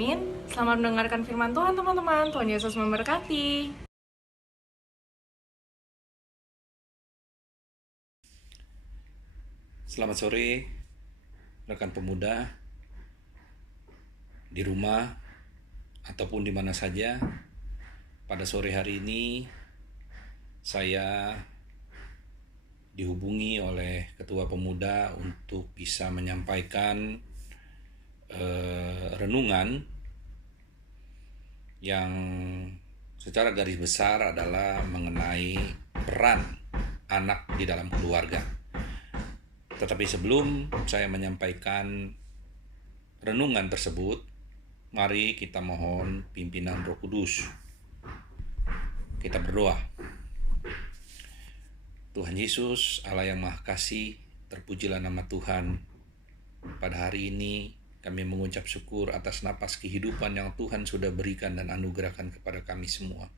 Amin. Selamat mendengarkan firman Tuhan teman-teman. Tuhan Yesus memberkati. Selamat sore, rekan pemuda, di rumah ataupun di mana saja. Pada sore hari ini, saya dihubungi oleh Ketua Pemuda untuk bisa menyampaikan renungan yang secara garis besar adalah mengenai peran anak di dalam keluarga. Tetapi sebelum saya menyampaikan renungan tersebut, mari kita mohon pimpinan Roh Kudus. Kita berdoa. Tuhan Yesus, Allah yang Maha Kasih, terpujilah nama Tuhan. Pada hari ini kami mengucap syukur atas napas kehidupan yang Tuhan sudah berikan dan anugerahkan kepada kami semua.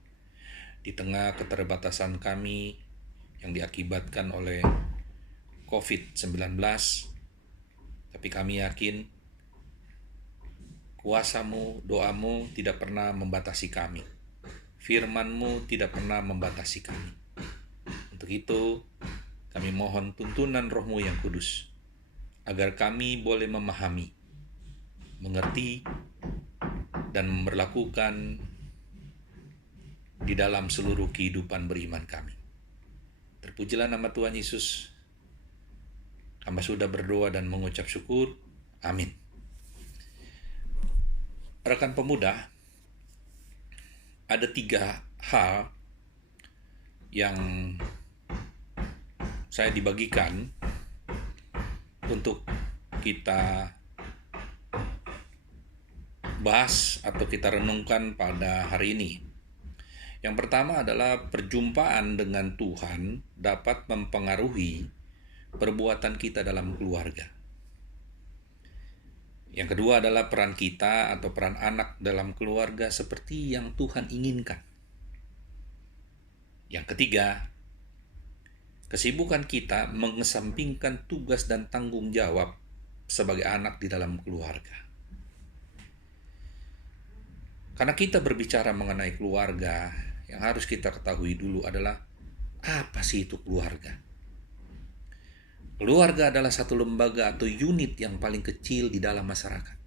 Di tengah keterbatasan kami yang diakibatkan oleh COVID-19, tapi kami yakin kuasa-Mu, doa-Mu tidak pernah membatasi kami. Firman-Mu tidak pernah membatasi kami. Untuk itu, kami mohon tuntunan Roh-Mu yang kudus, agar kami boleh memahami, mengerti, dan memperlakukan di dalam seluruh kehidupan beriman kami. Terpujilah nama Tuhan Yesus. Hamba sudah berdoa dan mengucap syukur. Amin. Rekan pemuda, ada 3 hal yang saya dibagikan untuk kita bahas atau kita renungkan pada hari ini. Yang pertama adalah perjumpaan dengan Tuhan dapat mempengaruhi perbuatan kita dalam keluarga. Yang kedua adalah peran kita atau peran anak dalam keluarga seperti yang Tuhan inginkan. Yang ketiga, kesibukan kita mengesampingkan tugas dan tanggung jawab sebagai anak di dalam keluarga. Karena kita berbicara mengenai keluarga, yang harus kita ketahui dulu adalah apa sih itu keluarga? Keluarga adalah satu lembaga atau unit yang paling kecil di dalam masyarakat.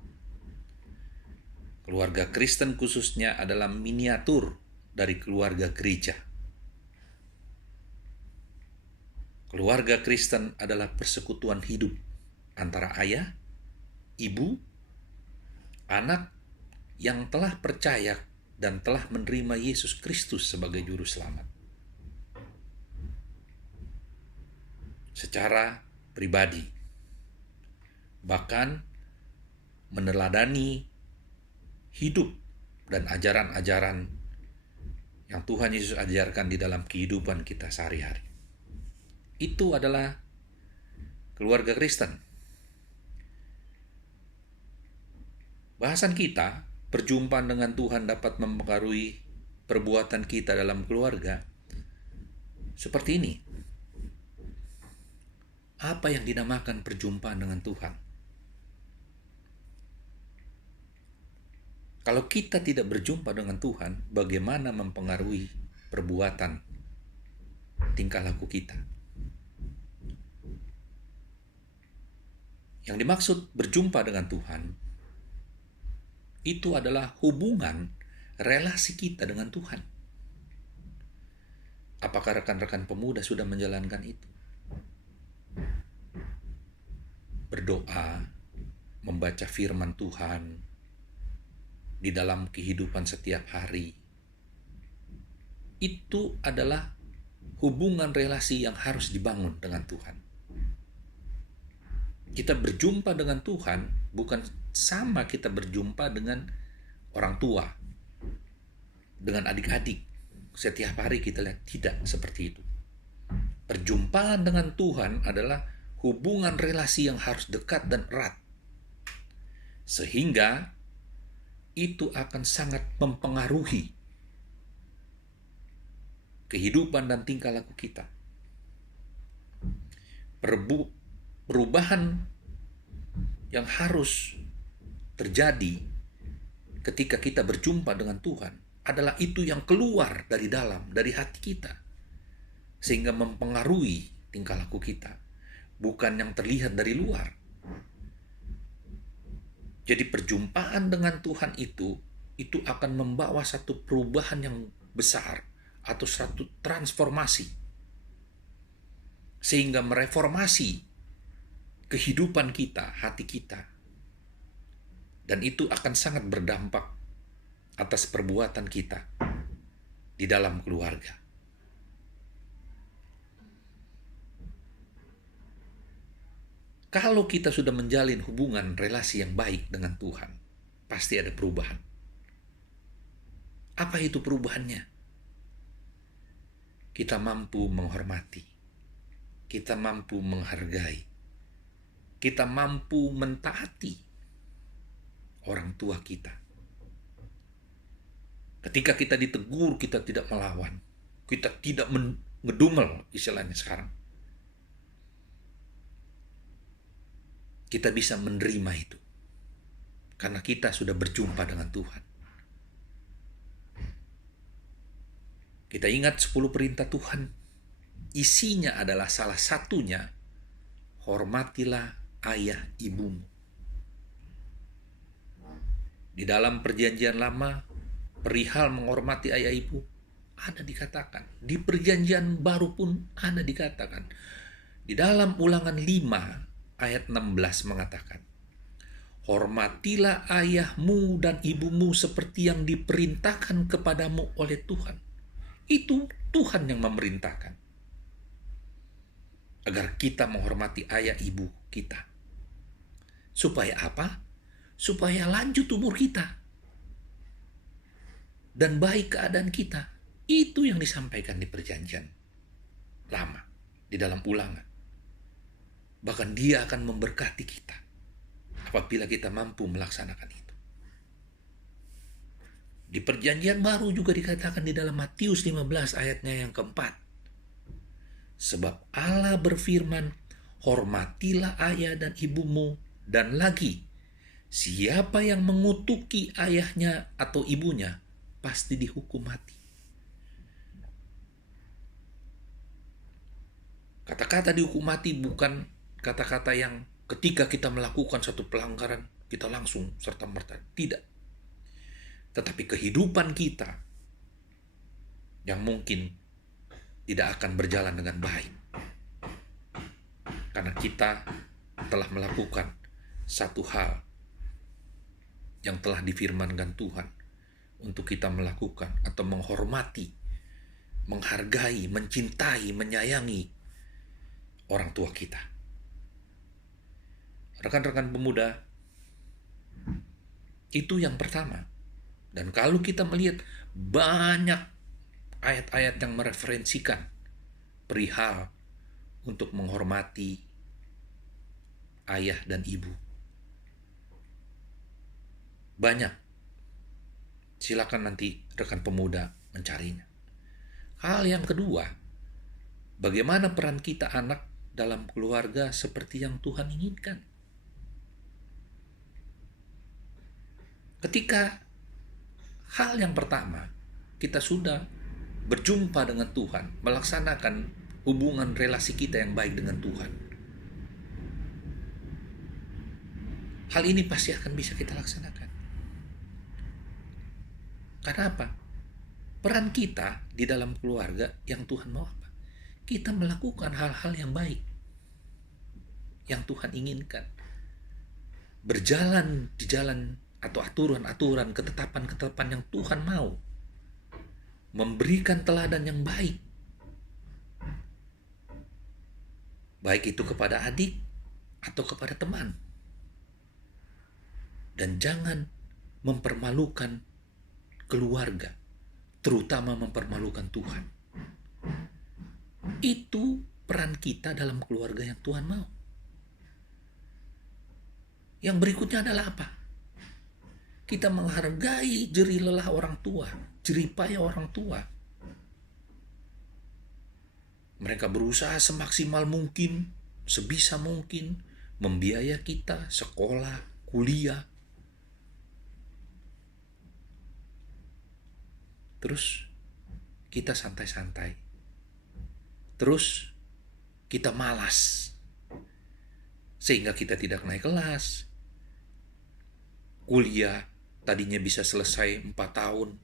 Keluarga Kristen khususnya adalah miniatur dari keluarga gereja. Keluarga Kristen adalah persekutuan hidup antara ayah, ibu, anak yang telah percaya dan telah menerima Yesus Kristus sebagai juru selamat. Secara pribadi, bahkan meneladani hidup dan ajaran-ajaran yang Tuhan Yesus ajarkan di dalam kehidupan kita sehari-hari. Itu adalah keluarga Kristen. Bahasan kita, perjumpaan dengan Tuhan dapat mempengaruhi perbuatan kita dalam keluarga seperti ini. Apa yang dinamakan perjumpaan dengan Tuhan? Kalau kita tidak berjumpa dengan Tuhan, bagaimana mempengaruhi perbuatan, tingkah laku kita? Yang dimaksud berjumpa dengan Tuhan, itu adalah hubungan relasi kita dengan Tuhan. Apakah rekan-rekan pemuda sudah menjalankan itu? Berdoa, membaca firman Tuhan di dalam kehidupan setiap hari. Itu adalah hubungan relasi yang harus dibangun dengan Tuhan. Kita berjumpa dengan Tuhan bukan sama kita berjumpa dengan orang tua, dengan adik-adik. Setiap hari kita lihat, tidak seperti itu. Perjumpaan dengan Tuhan adalah hubungan relasi yang harus dekat dan erat. Sehingga itu akan sangat mempengaruhi kehidupan dan tingkah laku kita. Perubahan yang harus terjadi ketika kita berjumpa dengan Tuhan adalah itu yang keluar dari dalam, dari hati kita, sehingga mempengaruhi tingkah laku kita, bukan yang terlihat dari luar. Jadi perjumpaan dengan Tuhan itu akan membawa satu perubahan yang besar atau satu transformasi, sehingga mereformasi kehidupan kita, hati kita. Dan itu akan sangat berdampak atas perbuatan kita di dalam keluarga. Kalau kita sudah menjalin hubungan relasi yang baik dengan Tuhan, pasti ada perubahan. Apa itu perubahannya? Kita mampu menghormati, kita mampu menghargai, kita mampu mentaati orang tua kita. Ketika kita ditegur, kita tidak melawan, kita tidak ngedumel, istilahnya sekarang. Kita bisa menerima itu karena kita sudah berjumpa dengan Tuhan. Kita ingat 10 perintah Tuhan. Isinya adalah salah satunya, hormatilah ayah ibumu. Di dalam perjanjian lama, perihal menghormati ayah ibu ada dikatakan. Di perjanjian baru pun ada dikatakan. Di dalam Ulangan 5 ayat 16 mengatakan, hormatilah ayahmu dan ibumu seperti yang diperintahkan kepadamu oleh Tuhan. Itu Tuhan yang memerintahkan. Agar kita menghormati ayah ibu kita. Supaya apa? Supaya lanjut umur kita. Dan baik keadaan kita. Itu yang disampaikan di perjanjian lama. Di dalam Ulangan. Bahkan Dia akan memberkati kita. Apabila kita mampu melaksanakan itu. Di perjanjian baru juga dikatakan di dalam Matius 15 ayatnya yang keempat. Sebab Allah berfirman, hormatilah ayah dan ibumu, dan lagi, siapa yang mengutuki ayahnya atau ibunya, pasti dihukum mati. Kata-kata dihukum mati bukan kata-kata yang ketika kita melakukan satu pelanggaran, kita langsung serta-merta. Tidak. Tetapi kehidupan kita yang mungkin tidak akan berjalan dengan baik. Karena kita telah melakukan satu hal yang telah difirmankan Tuhan untuk kita melakukan atau menghormati, menghargai, mencintai, menyayangi orang tua kita. Rekan-rekan pemuda, itu yang pertama. Dan kalau kita melihat banyak ayat-ayat yang mereferensikan perihal untuk menghormati ayah dan ibu. Banyak. Silakan nanti rekan pemuda mencarinya. Hal yang kedua, bagaimana peran kita anak dalam keluarga seperti yang Tuhan inginkan. Ketika hal yang pertama, kita sudah berjumpa dengan Tuhan, melaksanakan hubungan relasi kita yang baik dengan Tuhan. Hal ini pasti akan bisa kita laksanakan. Karena apa? Peran kita di dalam keluarga yang Tuhan mau apa? Kita melakukan hal-hal yang baik yang Tuhan inginkan. Berjalan di jalan atau aturan-aturan, ketetapan-ketetapan yang Tuhan mau. Memberikan teladan yang baik. Baik itu kepada adik atau kepada teman. Dan jangan mempermalukan keluarga, terutama mempermalukan Tuhan. Itu peran kita dalam keluarga yang Tuhan mau. Yang berikutnya adalah apa? Kita menghargai jerih lelah orang tua, jerih payah orang tua. Mereka berusaha semaksimal mungkin, sebisa mungkin, membiayai kita sekolah, kuliah. Terus kita santai-santai. Terus kita malas. Sehingga kita tidak naik kelas. Kuliah tadinya bisa selesai 4 tahun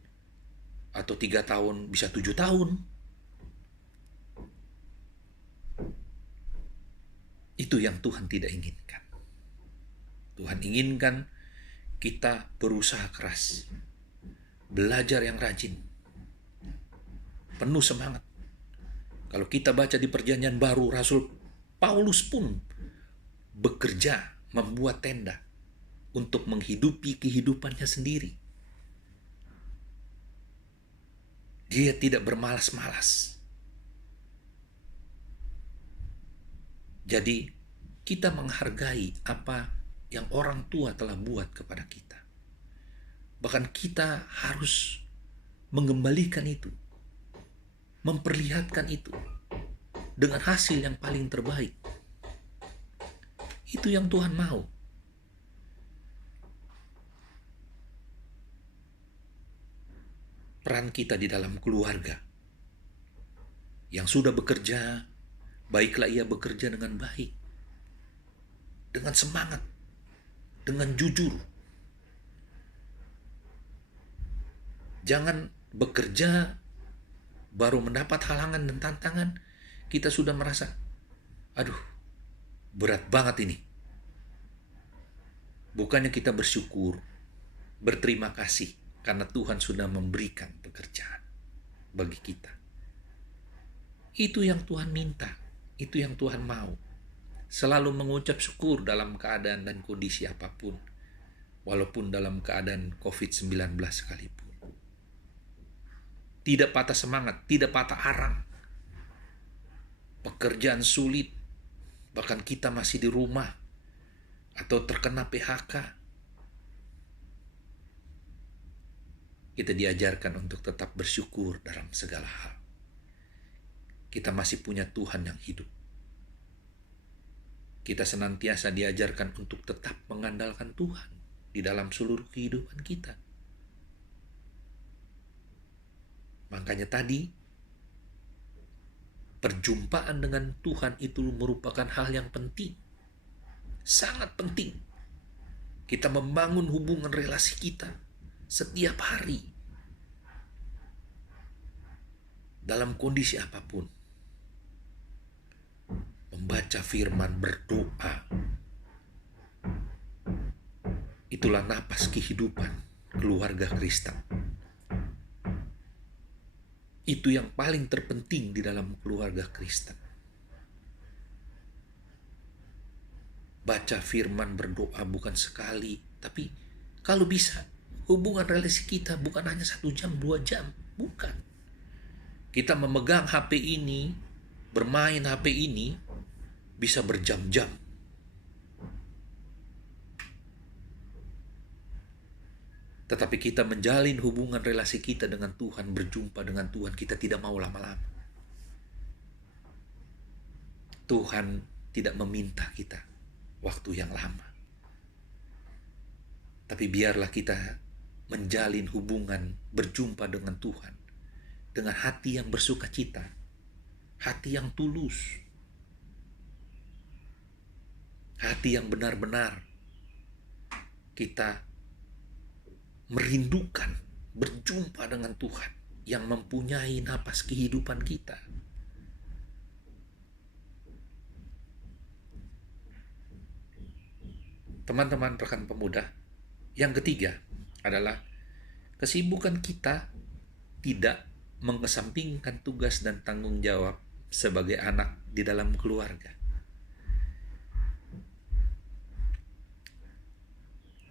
atau 3 tahun, bisa 7 tahun. Itu yang Tuhan tidak inginkan. Tuhan inginkan kita berusaha keras, belajar yang rajin, penuh semangat. Kalau kita baca di Perjanjian Baru, Rasul Paulus pun bekerja membuat tenda untuk menghidupi kehidupannya sendiri. Dia tidak bermalas-malas. Jadi, kita menghargai apa yang orang tua telah buat kepada kita. Bahkan kita harus mengembalikan itu, memperlihatkan itu dengan hasil yang paling terbaik. Itu yang Tuhan mau. Peran kita di dalam keluarga yang sudah bekerja, baiklah ia bekerja dengan baik, dengan semangat, dengan jujur. Jangan bekerja baru mendapat halangan dan tantangan, kita sudah merasa, aduh, berat banget ini. Bukannya kita bersyukur, berterima kasih, karena Tuhan sudah memberikan pekerjaan bagi kita. Itu yang Tuhan minta, itu yang Tuhan mau. Selalu mengucap syukur dalam keadaan dan kondisi apapun, walaupun dalam keadaan COVID-19 sekalipun. Tidak patah semangat, tidak patah arang. Pekerjaan sulit, bahkan kita masih di rumah atau terkena PHK. Kita diajarkan untuk tetap bersyukur dalam segala hal. Kita masih punya Tuhan yang hidup. Kita senantiasa diajarkan untuk tetap mengandalkan Tuhan di dalam seluruh kehidupan kita. Makanya tadi, perjumpaan dengan Tuhan itu merupakan hal yang penting. Sangat penting. Kita membangun hubungan relasi kita setiap hari. Dalam kondisi apapun. Membaca firman, berdoa. Itulah napas kehidupan keluarga Kristen. Itu yang paling terpenting di dalam keluarga Kristen. Baca firman, berdoa bukan sekali, tapi kalau bisa, hubungan relasi kita bukan hanya 1 jam, 2 jam, bukan. Kita memegang HP ini, bermain HP ini, bisa berjam-jam. Tetapi kita menjalin hubungan relasi kita dengan Tuhan, berjumpa dengan Tuhan, kita tidak mau lama-lama. Tuhan tidak meminta kita waktu yang lama. Tapi biarlah kita menjalin hubungan, berjumpa dengan Tuhan, dengan hati yang bersukacita, hati yang tulus, hati yang benar-benar kita merindukan berjumpa dengan Tuhan yang mempunyai napas kehidupan kita. Teman-teman rekan pemuda, yang ketiga adalah kesibukan kita tidak mengesampingkan tugas dan tanggung jawab sebagai anak di dalam keluarga.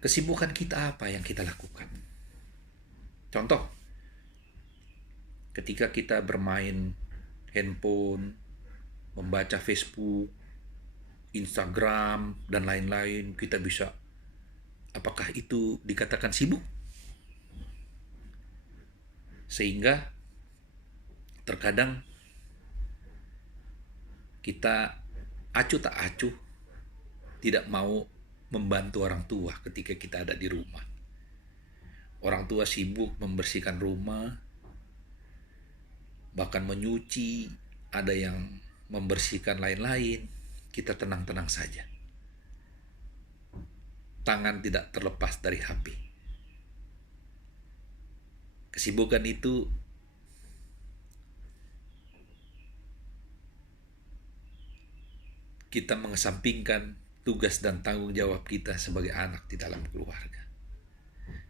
Kesibukan kita apa yang kita lakukan? Contoh, ketika kita bermain handphone, membaca Facebook, Instagram, dan lain-lain, kita bisa, apakah itu dikatakan sibuk? Sehingga terkadang kita acuh tak acuh, tidak mau membantu orang tua ketika kita ada di rumah. Orang tua sibuk membersihkan rumah, bahkan menyuci, ada yang membersihkan lain-lain, kita tenang-tenang saja. Tangan tidak terlepas dari HP. Kesibukan itu kita mengesampingkan tugas dan tanggung jawab kita sebagai anak di dalam keluarga.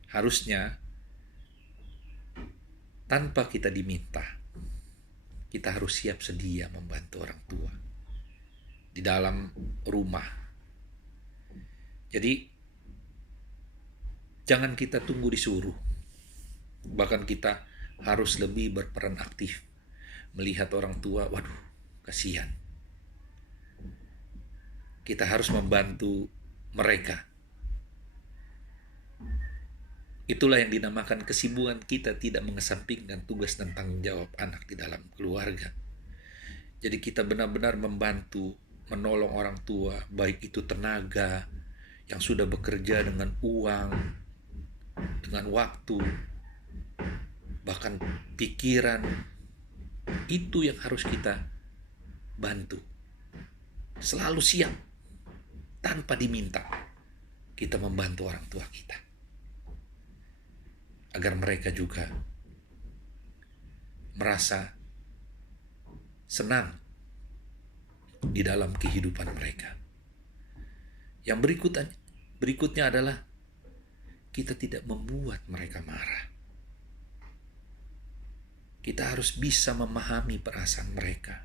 Harusnya tanpa kita diminta, kita harus siap sedia membantu orang tua di dalam rumah. Jadi jangan kita tunggu disuruh. Bahkan kita harus lebih berperan aktif. Melihat orang tua, waduh, kasihan. Kita harus membantu mereka. Itulah yang dinamakan kesibukan kita tidak mengesampingkan tugas dan tanggung jawab anak di dalam keluarga. Jadi kita benar-benar membantu, menolong orang tua, baik itu tenaga, yang sudah bekerja dengan uang, dengan waktu, bahkan pikiran, itu yang harus kita bantu. Selalu siap, tanpa diminta, kita membantu orang tua kita. Agar mereka juga merasa senang di dalam kehidupan mereka. Yang berikutnya adalah kita tidak membuat mereka marah. Kita harus bisa memahami perasaan mereka.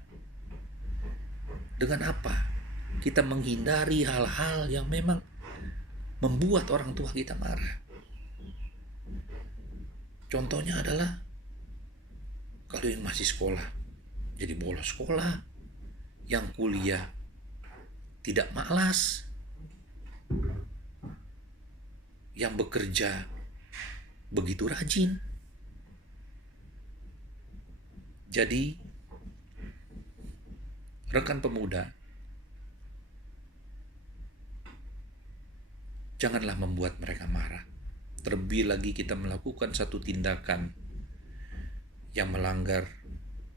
Dengan apa? Kita menghindari hal-hal yang memang membuat orang tua kita marah. Contohnya adalah kalau yang masih sekolah jadi bolos sekolah, yang kuliah tidak malas, yang bekerja begitu rajin. Jadi rekan pemuda, janganlah membuat mereka marah. Terlebih lagi kita melakukan satu tindakan yang melanggar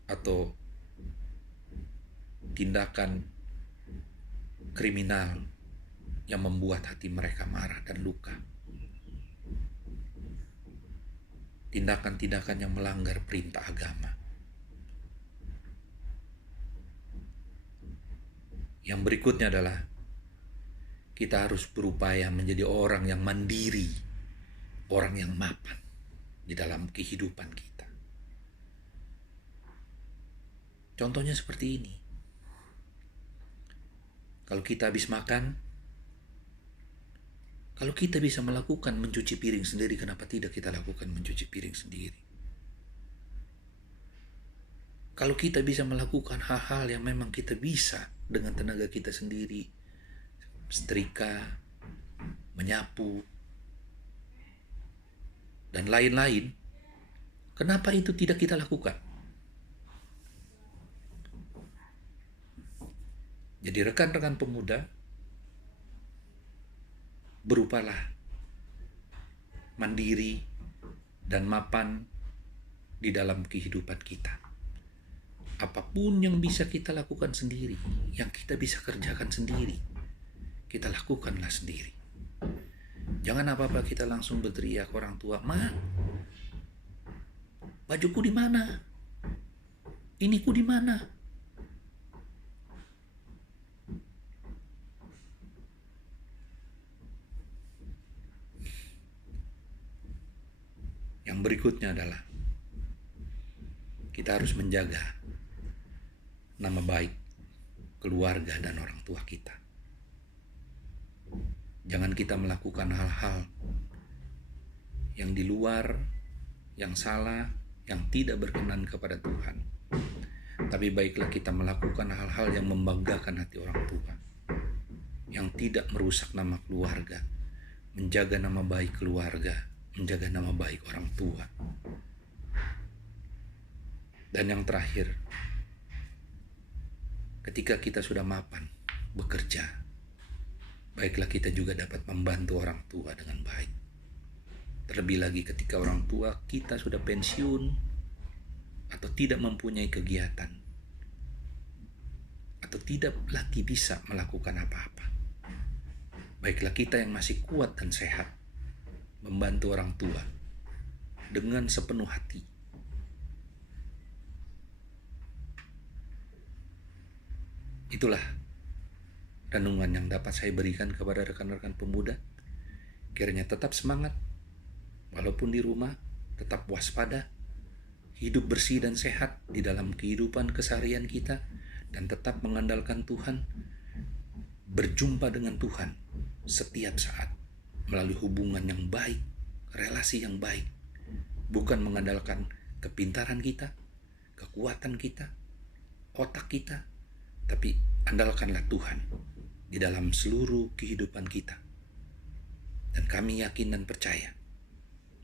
atau tindakan kriminal yang membuat hati mereka marah dan luka. Tindakan-tindakan yang melanggar perintah agama. Yang berikutnya adalah kita harus berupaya menjadi orang yang mandiri, orang yang mapan di dalam kehidupan kita. Contohnya seperti ini. Kalau kita habis makan, kalau kita bisa melakukan mencuci piring sendiri, kenapa tidak kita lakukan mencuci piring sendiri? Kalau kita bisa melakukan hal-hal yang memang kita bisa dengan tenaga kita sendiri, setrika, menyapu, dan lain-lain, kenapa itu tidak kita lakukan? Jadi rekan-rekan pemuda, berupalah mandiri dan mapan di dalam kehidupan kita. Apapun yang bisa kita lakukan sendiri, yang kita bisa kerjakan sendiri, kita lakukanlah sendiri. Jangan apa-apa kita langsung berteriak orang tua, "Ma, bajuku di mana? Iniku di mana?" Yang berikutnya adalah kita harus menjaga nama baik keluarga dan orang tua kita. Jangan kita melakukan hal-hal yang di luar, yang salah, yang tidak berkenan kepada Tuhan. Tapi baiklah kita melakukan hal-hal yang membanggakan hati orang tua, yang tidak merusak nama keluarga, menjaga nama baik keluarga, menjaga nama baik orang tua. Dan yang terakhir, ketika kita sudah mapan bekerja, baiklah kita juga dapat membantu orang tua dengan baik. Terlebih lagi ketika orang tua kita sudah pensiun, atau tidak mempunyai kegiatan, atau tidak lagi bisa melakukan apa-apa. Baiklah kita yang masih kuat dan sehat, membantu orang tua dengan sepenuh hati. Itulah renungan yang dapat saya berikan kepada rekan-rekan pemuda. Kiranya tetap semangat, walaupun di rumah, tetap waspada, hidup bersih dan sehat di dalam kehidupan keseharian kita, dan tetap mengandalkan Tuhan, berjumpa dengan Tuhan setiap saat melalui hubungan yang baik, relasi yang baik, bukan mengandalkan kepintaran kita, kekuatan kita, otak kita, tapi andalkanlah Tuhan di dalam seluruh kehidupan kita. Dan kami yakin dan percaya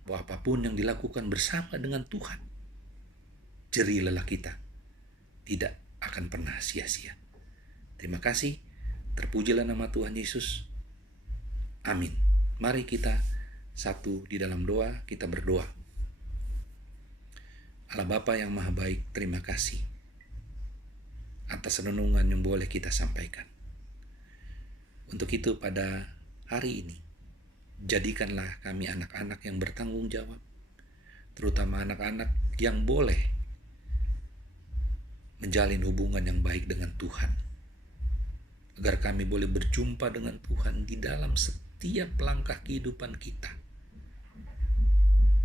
bahwa apapun yang dilakukan bersama dengan Tuhan, jerih lelah kita tidak akan pernah sia-sia. Terima kasih. Terpujilah nama Tuhan Yesus. Amin. Mari kita satu di dalam doa, kita berdoa. Allah Bapa yang Maha Baik, terima kasih atas renungan yang boleh kita sampaikan. Untuk itu pada hari ini, jadikanlah kami anak-anak yang bertanggung jawab, terutama anak-anak yang boleh menjalin hubungan yang baik dengan Tuhan, agar kami boleh berjumpa dengan Tuhan di dalam setiap langkah kehidupan kita.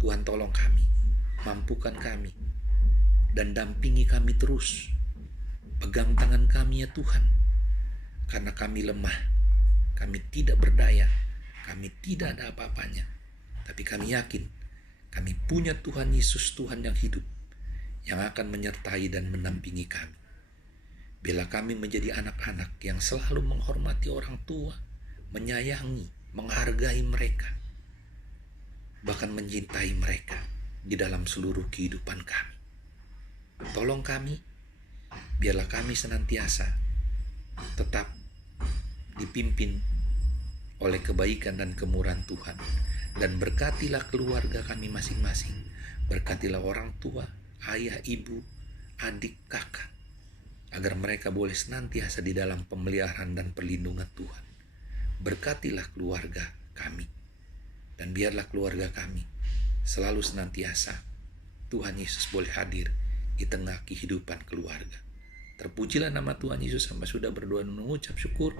Tuhan tolong kami, mampukan kami, dan dampingi kami terus. Pegang tangan kami ya Tuhan, karena kami lemah, kami tidak berdaya, kami tidak ada apa-apanya. Tapi kami yakin, kami punya Tuhan Yesus, Tuhan yang hidup, yang akan menyertai dan mendampingi kami. Bila kami menjadi anak-anak yang selalu menghormati orang tua, menyayangi, menghargai mereka, bahkan mencintai mereka di dalam seluruh kehidupan kami. Tolong kami, biarlah kami senantiasa tetap dipimpin oleh kebaikan dan kemurahan Tuhan. Dan berkatilah keluarga kami masing-masing. Berkatilah orang tua, ayah, ibu, adik, kakak, agar mereka boleh senantiasa di dalam pemeliharaan dan perlindungan Tuhan. Berkatilah keluarga kami, dan biarlah keluarga kami selalu senantiasa Tuhan Yesus boleh hadir di tengah kehidupan keluarga. Terpujilah nama Tuhan Yesus. Hamba sudah berdoa dan mengucap syukur.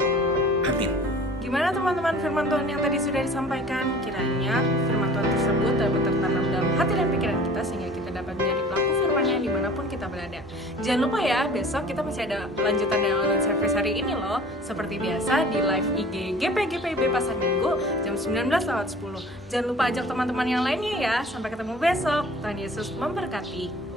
Amin. Gimana teman-teman firman Tuhan yang tadi sudah disampaikan? Kiranya firman Tuhan tersebut dapat tertanam dalam hati dan pikiran kita, sehingga kita dapat menjadi pelaku firman-Nya dimanapun kita berada. Jangan lupa ya, besok kita masih ada lanjutan dari online service hari ini loh. Seperti biasa di live IG GPGPIB Pasar Minggu jam 19:10. Jangan lupa ajak teman-teman yang lainnya ya. Sampai ketemu besok. Tuhan Yesus memberkati.